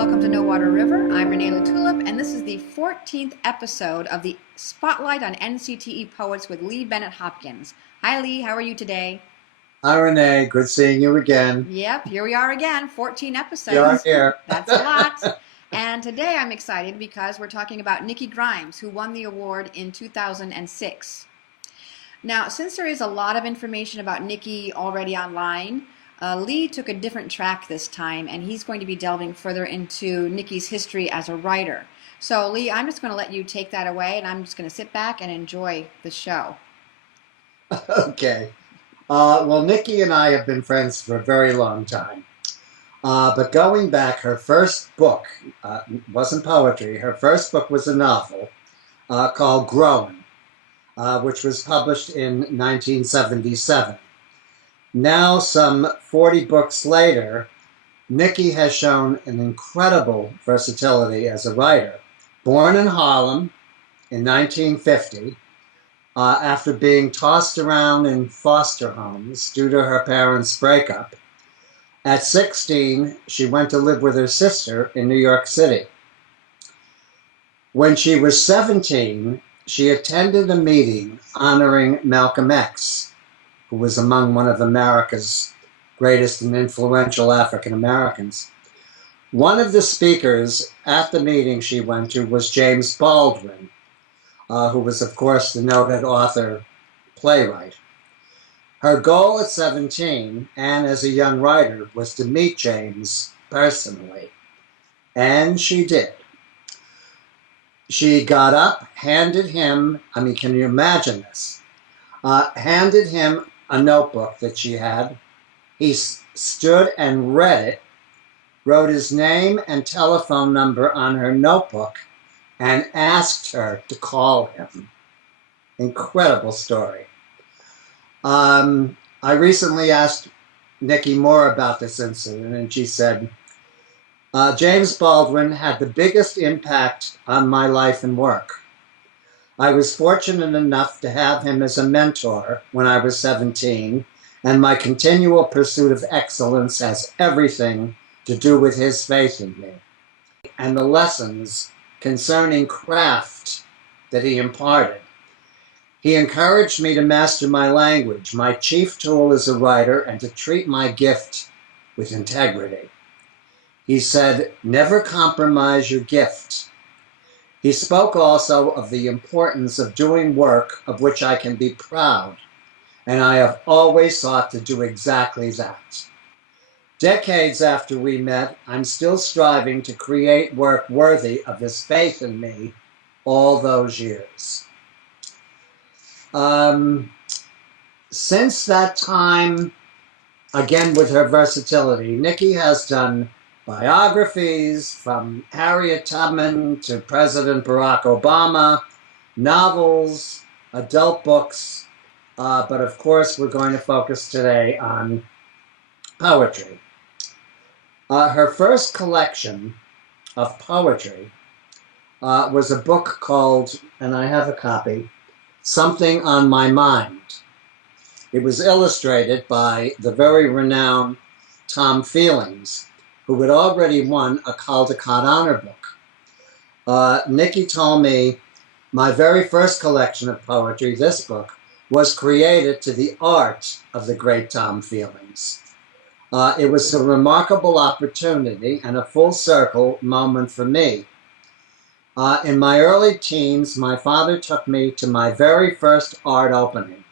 welcome to No Water River. I'm Renee LaTulippe, and this is the 14th episode of the Spotlight on NCTE Poets with Bennett Hopkins. Hi Lee, how are you today? Hi Renee, good seeing you again. Yep, here we are again, 14 episodes. We are here. That's a lot. And today I'm excited because we're talking about Nikki Grimes, who won the award in 2006. Now, since there is a lot of information about Nikki already online, Lee took a different track this time, and he's going to be delving further into Nikki's history as a writer. So, Lee, I'm just going to let you take that away, and I'm just going to sit back and enjoy the show. Okay. Well, Nikki and I have been friends for a very long time. But going back, her first book wasn't poetry. Her first book was a novel called Growing, which was published in 1977. Now, some 40 books later, Nikki has shown an incredible versatility as a writer. Born in Harlem in 1950, after being tossed around in foster homes due to her parents' breakup, at 16, she went to live with her sister in New York City. When she was 17, she attended a meeting honoring Malcolm X, who was among one of America's greatest and influential African Americans. One of the speakers at the meeting she went to was James Baldwin, who was, of course, the noted author, playwright. Her goal at 17, and as a young writer, was to meet James personally. And she did. She got up, handed him, can you imagine this? Handed him a notebook that she had. He stood and read it, wrote his name and telephone number on her notebook, and asked her to call him. Incredible story. I recently asked Nikki more about this incident, and she said, James Baldwin had the biggest impact on my life and work. I was fortunate enough to have him as a mentor when I was 17, and my continual pursuit of excellence has everything to do with his faith in me and the lessons concerning craft that he imparted. He encouraged me to master my language, my chief tool as a writer, and to treat my gift with integrity. He said, never compromise your gift. He spoke also of the importance of doing work of which I can be proud, and I have always sought to do exactly that. Decades after we met, I'm still striving to create work worthy of his faith in me all those years. Since that time, again with her versatility, Nikki has done biographies from Harriet Tubman to President Barack Obama, novels, adult books, but of course we're going to focus today on poetry. Her first collection of poetry was a book called, and I have a copy, Something on My Mind. It was illustrated by the very renowned Tom Feelings, who had already won a Caldecott Honor Book. Nikki told me my very first collection of poetry, this book, was created to the art of the great Tom Feelings. It was a remarkable opportunity and a full circle moment for me. In my early teens, my father took me to my very first art opening,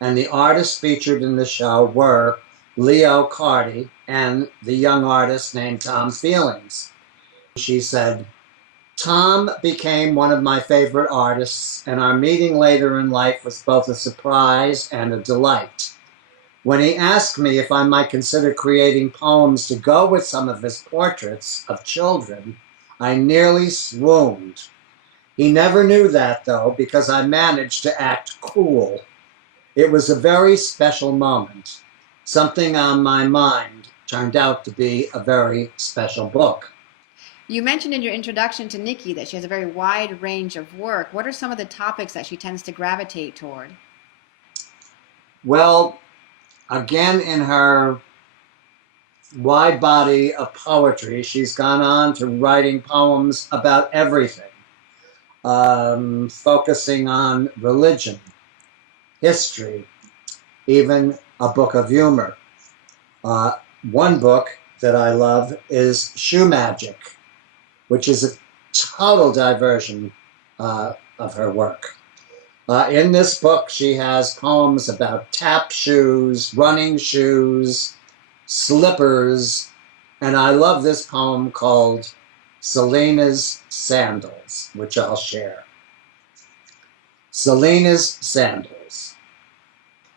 and the artists featured in the show were Leo Carty and the young artist named Tom Feelings. She said, Tom became one of my favorite artists, and our meeting later in life was both a surprise and a delight. When he asked me if I might consider creating poems to go with some of his portraits of children, I nearly swooned. He never knew that, though, because I managed to act cool. It was a very special moment. Something on My Mind turned out to be a very special book. You mentioned in your introduction to Nikki that she has a very wide range of work. What are some of the topics that she tends to gravitate toward? Well, again, in her wide body of poetry. She's gone on to writing poems about everything, focusing on religion, history, even a book of humor. Uh, One book that I love is Shoe Magic, which is a total diversion of her work. In this book, she has poems about tap shoes, running shoes, slippers, and I love this poem called Selena's Sandals, which I'll share. Selena's Sandals.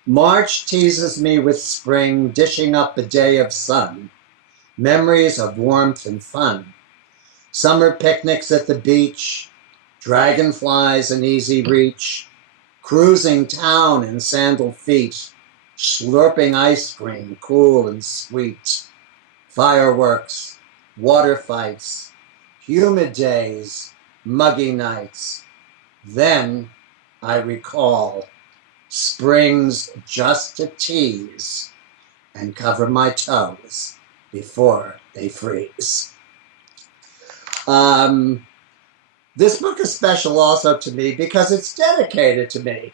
March teases me with spring, dishing up a day of sun, memories of warmth and fun. Summer picnics at the beach, dragonflies in easy reach, cruising town in sandal feet, slurping ice cream, cool and sweet, fireworks, water fights, humid days, muggy nights. Then I recall springs just to tease and cover my toes before they freeze. This book is special also to me because it's dedicated to me.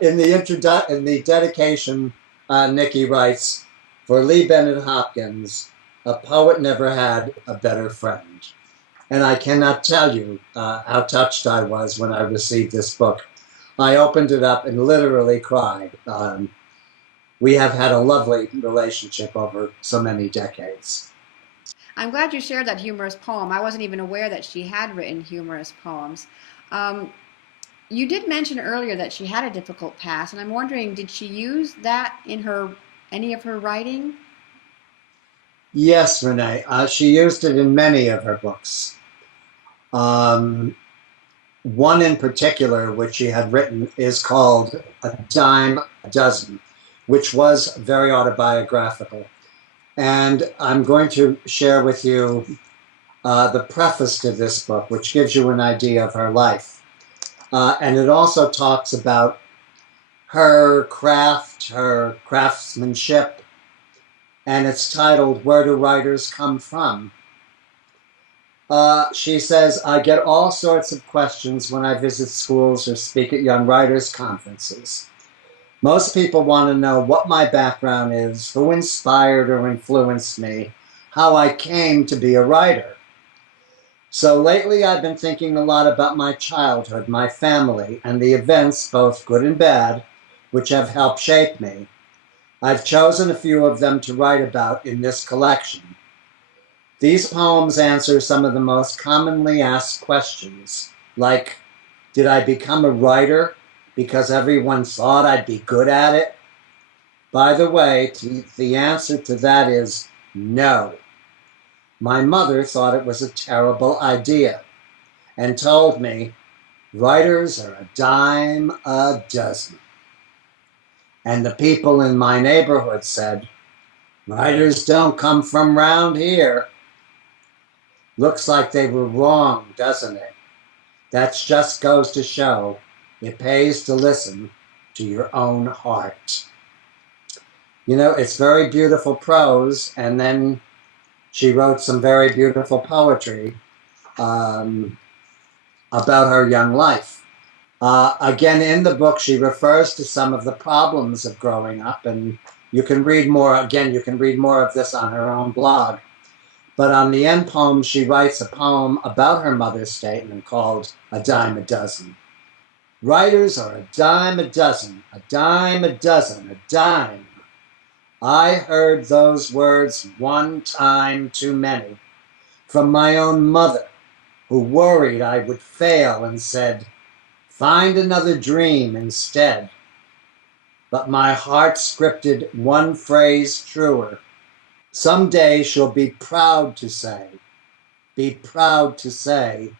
In the dedication, Nikki writes, "For Lee Bennett Hopkins, a poet never had a better friend." And I cannot tell you how touched I was when I received this book. I opened it up and literally cried. We have had a lovely relationship over so many decades. I'm glad you shared that humorous poem. I wasn't even aware that she had written humorous poems. You did mention earlier that she had a difficult past, and I'm wondering, did she use that in any of her writing? Yes, Renee. She used it in many of her books. One in particular, which she had written, is called A Dime a Dozen, which was very autobiographical. And I'm going to share with you the preface to this book, which gives you an idea of her life. And it also talks about her craft, her craftsmanship, and it's titled, "Where Do Writers Come From?" She says, "I get all sorts of questions when I visit schools or speak at young writers' conferences. Most people want to know what my background is, who inspired or influenced me, how I came to be a writer. So lately I've been thinking a lot about my childhood, my family, and the events, both good and bad, which have helped shape me. I've chosen a few of them to write about in this collection. These poems answer some of the most commonly asked questions, like, did I become a writer because everyone thought I'd be good at it? By the way, the answer to that is no. My mother thought it was a terrible idea and told me, writers are a dime a dozen. And the people in my neighborhood said, writers don't come from round here. Looks like they were wrong, doesn't it? That just goes to show it pays to listen to your own heart." You know, it's very beautiful prose, and then she wrote some very beautiful poetry about her young life. Again, in the book, she refers to some of the problems of growing up, and you can read more. Again, you can read more of this on her own blog. But on the end poem, she writes a poem about her mother's statement called A Dime a Dozen. Writers are a dime a dozen, a dime a dozen, a dime. I heard those words one time too many from my own mother, who worried I would fail and said, find another dream instead. But my heart scripted one phrase truer. Someday she'll be proud to say, be proud to say,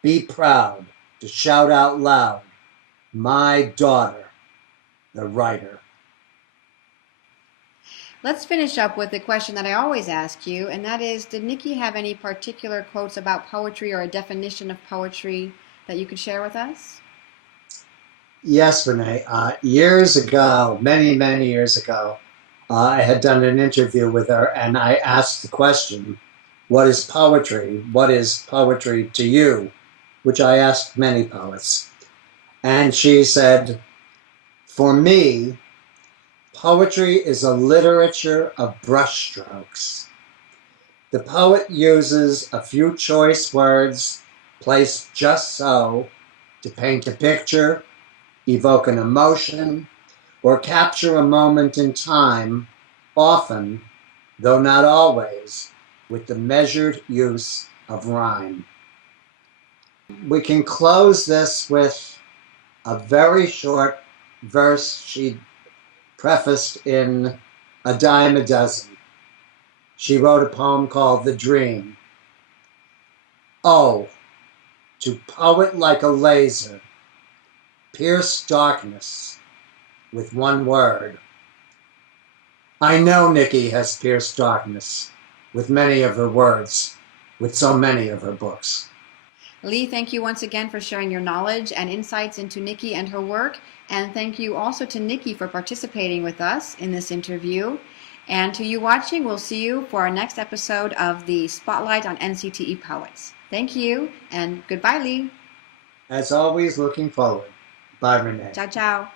be proud to shout out loud, my daughter, the writer. Let's finish up with the question that I always ask you, and that is, did Nikki have any particular quotes about poetry or a definition of poetry that you could share with us? Yes, Renee. Years ago, many, many years ago, I had done an interview with her, and I asked the question, what is poetry? What is poetry to you? Which I asked many poets. And she said, for me, poetry is a literature of brushstrokes. The poet uses a few choice words placed just so to paint a picture, evoke an emotion, or capture a moment in time, often, though not always, with the measured use of rhyme. We can close this with a very short verse she prefaced in A Dime a Dozen. She wrote a poem called The Dream. Oh, to poet like a laser, pierce darkness with one word. I know Nikki has pierced darkness with many of her words, with so many of her books. Lee, thank you once again for sharing your knowledge and insights into Nikki and her work. And thank you also to Nikki for participating with us in this interview. And to you watching, we'll see you for our next episode of the Spotlight on NCTE Poets. Thank you, and goodbye, Lee. As always, looking forward. Bye, Renee. Ciao, ciao.